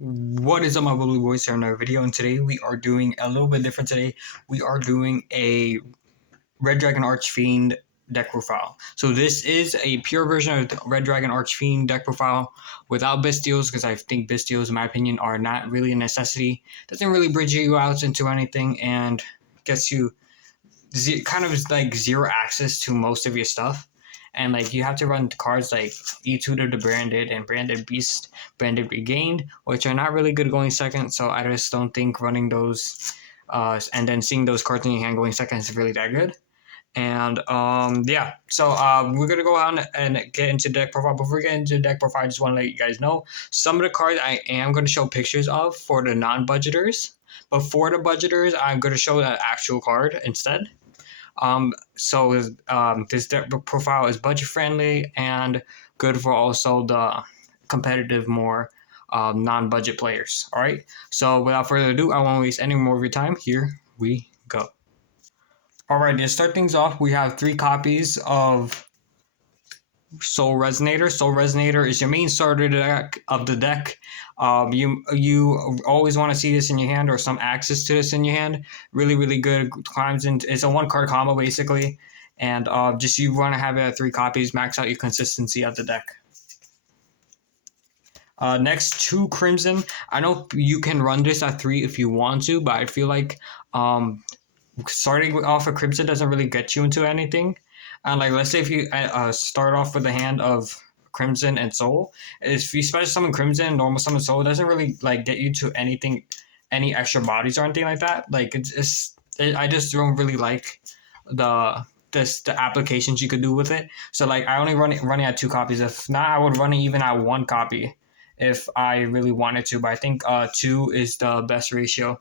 What is up, my lovely boys? Here in our video, and today we are doing a little bit different. Today we are doing a Red Dragon Archfiend deck profile. So this is a pure version of the Red Dragon Archfiend deck profile without Bestials, because I think Bestials, in my opinion, are not really a necessity. Doesn't really bridge you out into anything and gets you kind of like zero access to most of your stuff. And like you have to run cards like E2 to the Branded and Branded Beast, Branded Regained, which are not really good going second. So I just don't think running those and then seeing those cards in your hand going second is really that good. And yeah, so we're gonna go on and get into deck profile. Before we get into deck profile, I just want to let you guys know some of the cards I am going to show pictures of for the non-budgeters. But for the budgeters, I'm going to show an actual card instead. This deck profile is budget friendly and good for also the competitive, more non-budget players. All right. So without further ado, I won't waste any more of your time. Here we go. All right. To start things off, we have 3 copies of Soul Resonator. Soul Resonator is your main starter deck of the deck. You always want to see this in your hand or some access to this in your hand. Really good. Climbs in. It's a 1-card combo basically, and just you want to have it at 3 copies. Max out your consistency of the deck. Next, 2 Crimson. I know you can run this at 3 if you want to, but I feel like starting off a Crimson doesn't really get you into anything. And like, let's say if you start off with a hand of Crimson and Soul, if you special summon Crimson, normal summon Soul, it doesn't really like get you to anything, any extra bodies or anything like that. Like I just don't really like the applications you could do with it. So like I only run it at 2 copies. If not, I would run it even at 1 copy if I really wanted to. But I think 2 is the best ratio,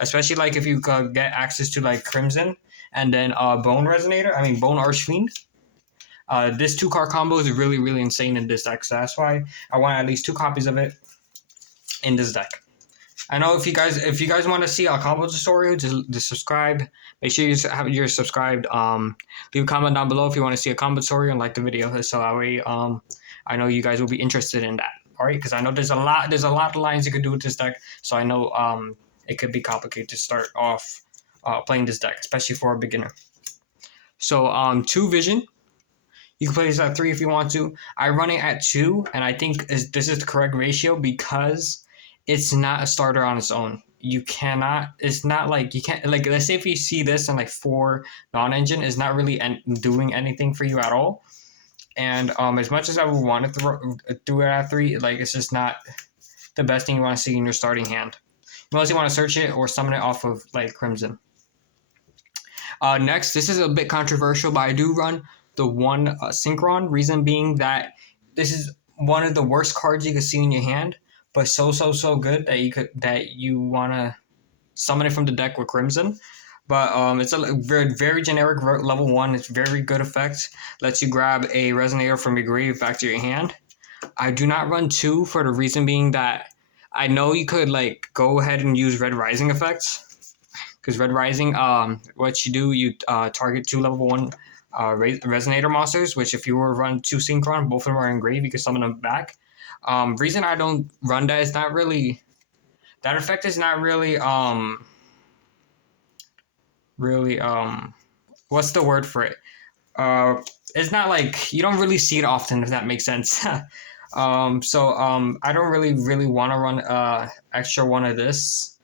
especially like if you could get access to like Crimson and then Bone Archfiend. This 2-card combo is really insane in this deck, so that's why I want at least 2 copies of it in this deck. I know if you guys want to see a combo tutorial, just subscribe. Make sure you're subscribed. Leave a comment down below if you want to see a combo tutorial and like the video, so that way I know you guys will be interested in that. All right, because I know there's a lot of lines you could do with this deck, so I know it could be complicated to start off playing this deck, especially for a beginner. So 2 Vision. You can play this at 3 if you want to. I run it at 2, and I think this is the correct ratio because it's not a starter on its own. You cannot. It's not like you can't. Like, let's say if you see this and like 4 non-engine, is not really doing anything for you at all. And as much as I would want to do it at 3, like it's just not the best thing you want to see in your starting hand. Unless you want to search it or summon it off of like Crimson. Next, this is a bit controversial, but I do run the 1 Synchron. Reason being that this is one of the worst cards you could see in your hand, but so good that you want to summon it from the deck with Crimson. But it's a very generic level 1. It's very good effect. Lets you grab a Resonator from your grave back to your hand. I do not run 2 for the reason being that I know you could like go ahead and use Red Rising effects. Because Red Rising, what you do, you target 2 level 1 Resonator monsters, which if you were to run 2 Synchron, both of them are in grave, you can summon them back. Reason I don't run that is not really... That effect is not really... what's the word for it? It's not like... You don't really see it often, if that makes sense. I don't really want to run extra 1 of this.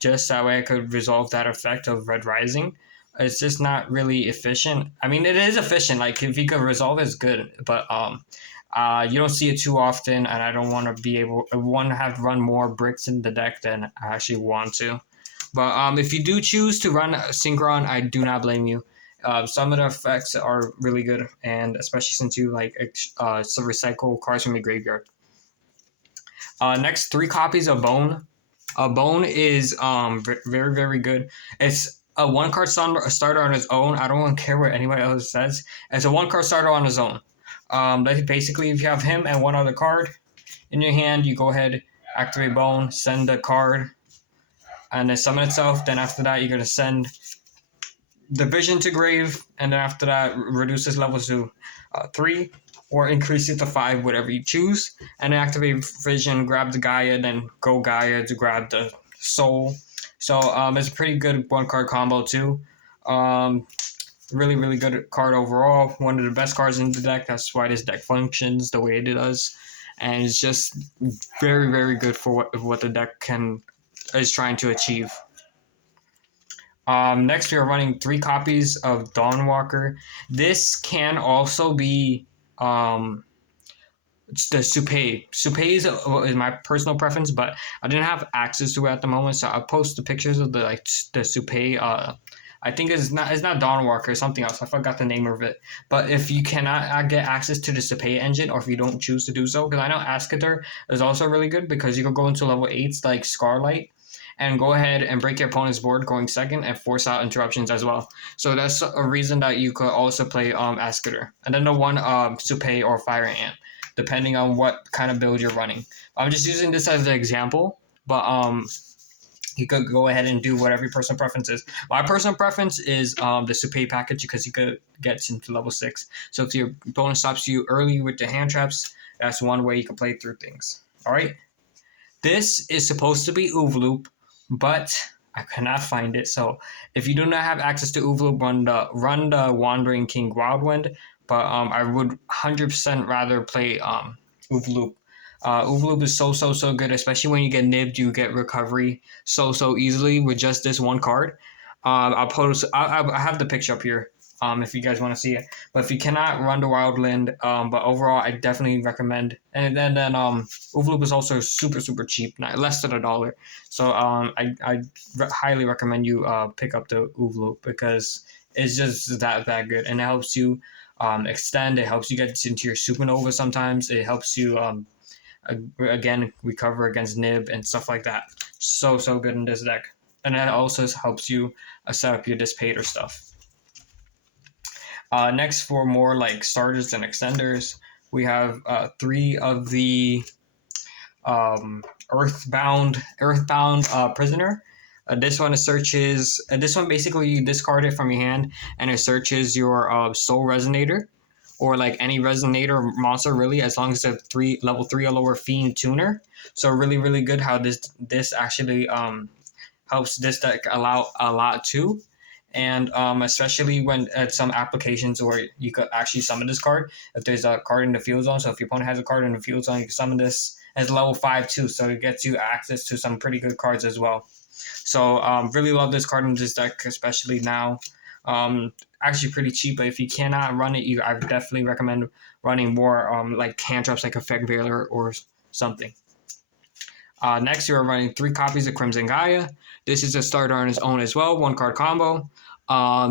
Just that way I could resolve that effect of Red Rising. It's just not really efficient. I mean, it is efficient. Like, if you could resolve it, it's good. But you don't see it too often, and I don't want to have to run more bricks in the deck than I actually want to. But if you do choose to run Synchron, I do not blame you. Some of the effects are really good, and especially since you like recycle cards from your graveyard. Next, 3 copies of Bone. Bone is very good. It's a 1-card starter on its own. I don't care what anybody else says. It's a 1-card starter on its own. Basically, if you have him and 1 other card in your hand, you go ahead, activate Bone, send the card, and then summon itself. Then after that, you're gonna send the Vision to grave, and then after that, reduces levels to 3. or increase it to 5, whatever you choose. And then activate Vision, grab the Gaia, then go Gaia to grab the Soul. So it's a pretty good one card combo too. Really, really good card overall. One of the best cards in the deck. That's why this deck functions the way it does, and it's just very, very good for what the deck is trying to achieve. Next, we are running 3 copies of Dawnwalker. This can also be the Supay. Supay is my personal preference, but I didn't have access to it at the moment, so I'll post the pictures of the Supay. I think it's not Dawnwalker, it's something else. I forgot the name of it. But if you cannot get access to the Supay engine, or if you don't choose to do so, because I know Ascator is also really good because you can go into level 8s like Scarlight and go ahead and break your opponent's board going second and force out interruptions as well. So that's a reason that you could also play Ascator. And then the one Supay or Fire Ant, depending on what kind of build you're running. I'm just using this as an example, but you could go ahead and do whatever your personal preference is. My personal preference is the Supay package because you could get into level 6. So if your opponent stops you early with the hand traps, that's one way you can play through things. All right. This is supposed to be Oovloop, but I cannot find it. So if you do not have access to Oovloop, run the Wandering King Wildwind. But I would 100% rather play Oovloop. Oovloop is so good, especially when you get nibbed, you get recovery so easily with just this one card. I have the picture up here if you guys want to see it. But if you cannot, run the Wildland. But overall, I definitely recommend. And then Oovloop is also super cheap, less than $1. So I highly recommend you pick up the Oovloop because it's just that good, and it helps you extend. It helps you get into your supernova sometimes. It helps you again recover against nib and stuff like that. So good in this deck, and that also helps you set up your Dispater stuff. Next, for more like starters and extenders, we have 3 of the Earthbound Prisoner. This one searches. This one basically you discard it from your hand, and it searches your Soul Resonator, or like any Resonator monster really, as long as it's a level 3 or lower Fiend Tuner. So really good how this actually helps this deck a lot too. And especially when at some applications where you could actually summon this card if there's a card in the field zone. So if your opponent has a card in the field zone, you can summon this as level 5 too. So it gets you access to some pretty good cards as well. So really love this card in this deck, especially now. Actually pretty cheap, but if you cannot run it, I would definitely recommend running more like cantrips like Effect Veiler or something. Next, you're running 3 copies of Crimson Gaia. This is a starter on its own as well, 1 card combo.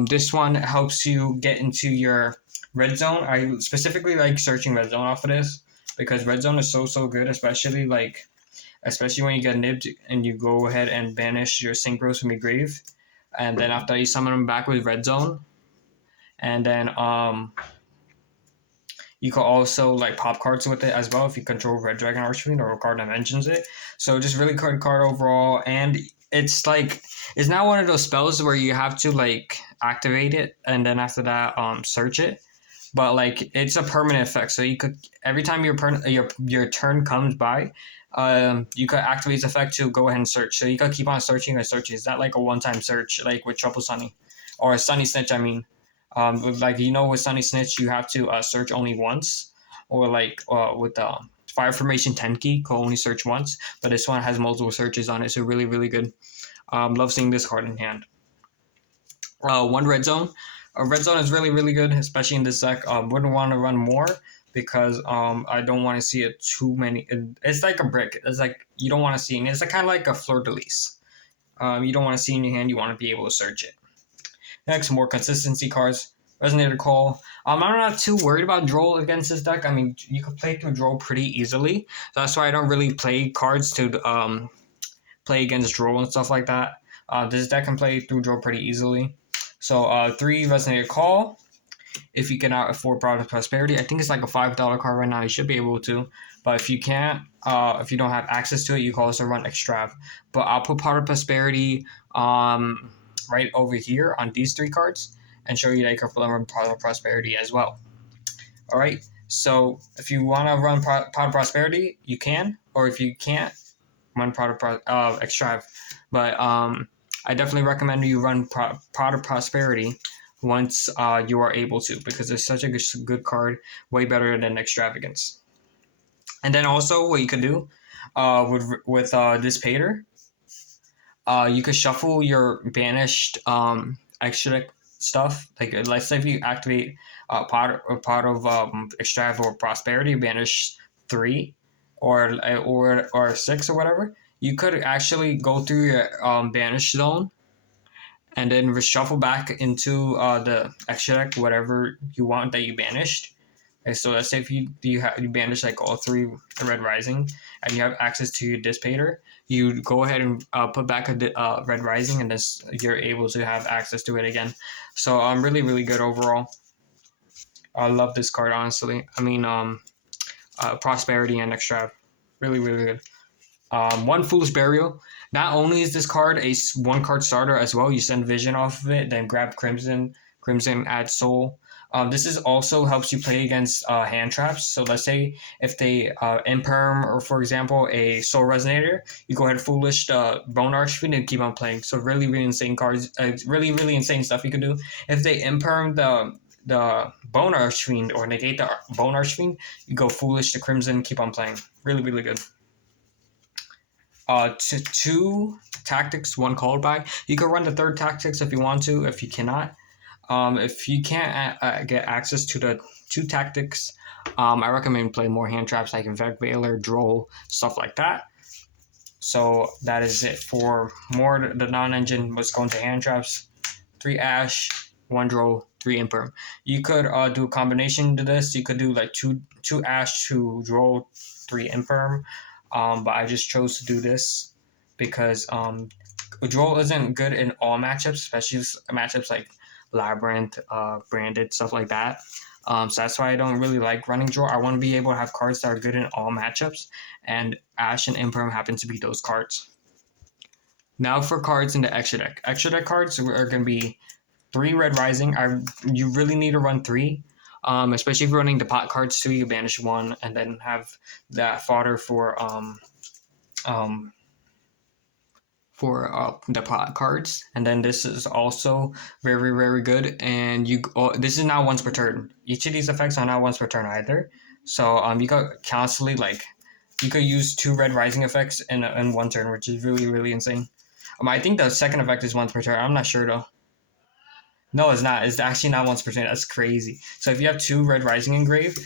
This one helps you get into your red zone. I specifically like searching red zone off of this because red zone is so good, especially when you get nibbed and you go ahead and banish your synchros from your grave, and then after you summon them back with red zone, and then you can also like pop cards with it as well if you control Red Dragon Archfiend or a card that mentions it. So just really good card overall, and it's not one of those spells where you have to like activate it and then after that search it, but like it's a permanent effect. So you could every time your turn comes by, you could activate this effect to go ahead and search. So you could keep on searching and searching. It's not like a one-time search like with Trouble Sunny or Sunny Snitch. I mean. With Sunny Snitch, you have to search only once, or with the Fire Formation Tenki, can only search once. But this one has multiple searches on it, so really good. Love seeing this card in hand. 1 red zone. Red zone is really good, especially in this deck. Wouldn't want to run more because I don't want to see it too many. It's like a brick. It's like you don't want to see it. It's kind of like a Fleur de Lis. You don't want to see in your hand. You want to be able to search it. Next, more consistency cards. Resonator Call. I'm not too worried about Droll against this deck. I mean, you can play through Droll pretty easily. So that's why I don't really play cards to play against Droll and stuff like that. This deck can play through Droll pretty easily. So 3 Resonator Call. If you cannot afford Product of Prosperity, I think it's like a $5 card right now. You should be able to. But if you can't, if you don't have access to it, you can also run Extrav. But I'll put Product of Prosperity right over here on these 3 cards and show you that you can run Product of Prosperity as well. All right. So if you want to run Pot of Prosperity, you can, or if you can't, run Extrav. But I definitely recommend you run Pot of Prosperity once you are able to, because it's such a good card, way better than Extravagance. And then also what you could do with Dissipator, you could shuffle your banished extra stuff. Like let's say if you activate pot of Extrav or Prosperity, banish 3 or 6 or whatever. You could actually go through your banish zone and then reshuffle back into the extra deck whatever you want that you banished. Okay, so let's say if you banish like all 3 Red Rising and you have access to your Dissipator, you go ahead and put back a Red Rising, and this you're able to have access to it again. So really good overall. I love this card, honestly. I mean Prosperity and Extra, really good. One Foolish Burial. Not only is this card a 1 card starter as well, you send Vision off of it, then grab Crimson, add Soul. This is also helps you play against hand traps. So let's say if they Imperm, or for example a Soul Resonator, you go ahead and Foolish the Bone Archfiend and keep on playing. So really insane cards, really insane stuff you could do. If they Imperm the Bone Archfiend or negate the Bone Archfiend, you go Foolish the Crimson, keep on playing. Really good. To 2 tactics, 1 called by. You can run the 3rd tactics if you want to. If you cannot, if you can't get access to the 2 tactics, I recommend play more hand traps like Infect Veiler, Droll, stuff like that. So that is it for more. The non-engine was going to hand traps. 3 Ash, 1 Droll, 3 Imperm. You could do a combination to this. You could do like two Ash, 2 Droll, 3 Imperm. But I just chose to do this because Droll isn't good in all matchups, especially matchups like Labyrinth, Branded, stuff like that. So that's why I don't really like running Droll. I want to be able to have cards that are good in all matchups, and Ash and Imperm happen to be those cards. Now for cards in the extra deck. Extra deck cards are going to be 3 Red Rising. You really need to run 3. Especially if you're running the pot cards too, you banish 1 and then have that fodder for the pot cards. And then this is also very good. And this is not once per turn. Each of these effects are not once per turn either. So you could constantly you could use 2 Red Rising effects in 1 turn, which is really insane. I think the second effect is once per turn. I'm not sure though. No, it's not. It's actually not once per turn. That's crazy. So if you have 2 Red Rising engraved,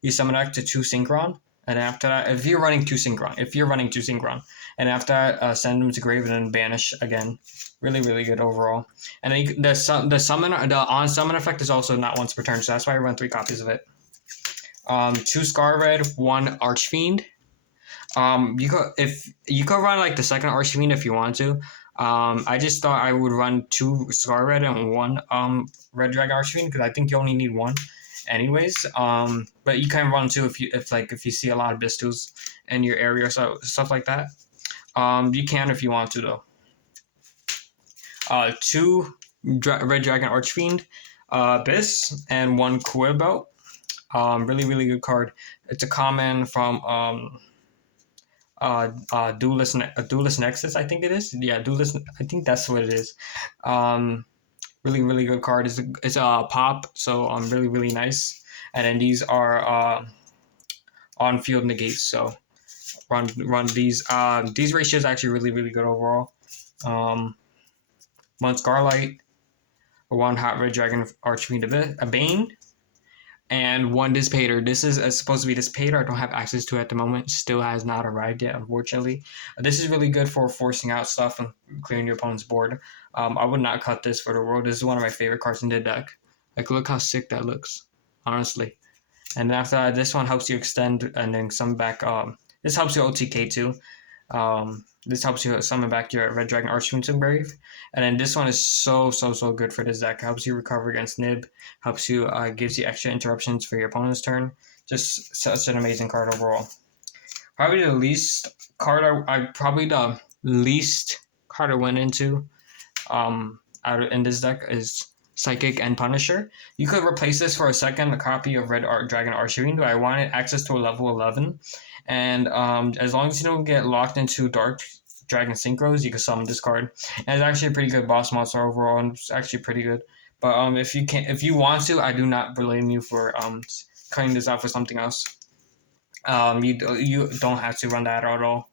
you summon that to 2 Synchron, and after that, if you're running 2 Synchron, and after that, send them to grave and then banish again. Really good overall. And then the on summon effect is also not once per turn, so that's why I run 3 copies of it. 2 Scar Red, 1 Archfiend. You could run like the second Archfiend if you want to. I just thought I would run 2 Scar Red and 1 Red Dragon Archfiend because I think you only need 1, anyways. But you can run 2 if you see a lot of Bistils in your area, so stuff like that. You can if you want to though. 2 Red Dragon Archfiend, Abyss, and 1 Quibelt. Really good card. It's a common from Duelist Nexus, I think it is. Yeah, Duelist. I think that's what it is. Really good card. It's a pop, so really nice. And then these are on field negates. So run these. These ratios actually really good overall. 1 Scarlight, 1 Hot Red Dragon Archfiend, a Bane, and 1 Dissipator. This is supposed to be Dissipator. I don't have access to it at the moment. Still has not arrived yet, unfortunately. This is really good for forcing out stuff and clearing your opponent's board. I would not cut this for the world. This is one of my favorite cards in the deck. Like, look how sick that looks, honestly. And then after that, this one helps you extend and then summon back. This helps you OTK too. This helps you summon back your Red Dragon Archfiend to grave. And then this one is so good for this deck. Helps you recover against Nib. Helps you, gives you extra interruptions for your opponent's turn. Just such an amazing card overall. Probably the least card I went into in this deck is Psychic, and Punisher. You could replace this for a second copy of Red Dragon Archfiend, but I wanted access to a level 11. And as long as you don't get locked into Dark Dragon Synchros, you can summon this card. And it's actually a pretty good boss monster overall, and it's actually pretty good. But if you want to, I do not blame you for cutting this out for something else. You don't have to run that at all.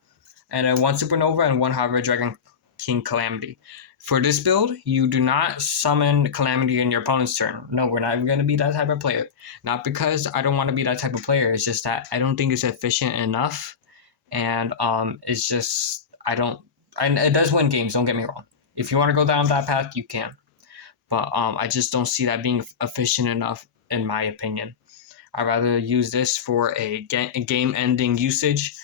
And then one Supernova and one Hot Red Dragon King Calamity. For this build, you do not summon Calamity in your opponent's turn. No, we're not even going to be that type of player. Not because I don't want to be that type of player. It's just that I don't think it's efficient enough. And it's just, I don't, and it does win games, don't get me wrong. If you want to go down that path, you can. But I just don't see that being efficient enough, in my opinion. I'd rather use this for a game-ending usage.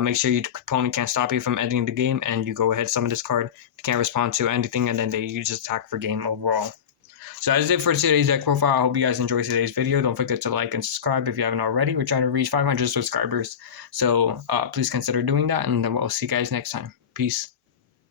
Make sure your opponent can't stop you from ending the game, and you go ahead, summon this card. You can't respond to anything, and then they use attack for game overall. So that's it for today's deck profile. I hope you guys enjoyed today's video. Don't forget to like and subscribe if you haven't already. We're trying to reach 500 subscribers, so please consider doing that, and then we'll see you guys next time. Peace.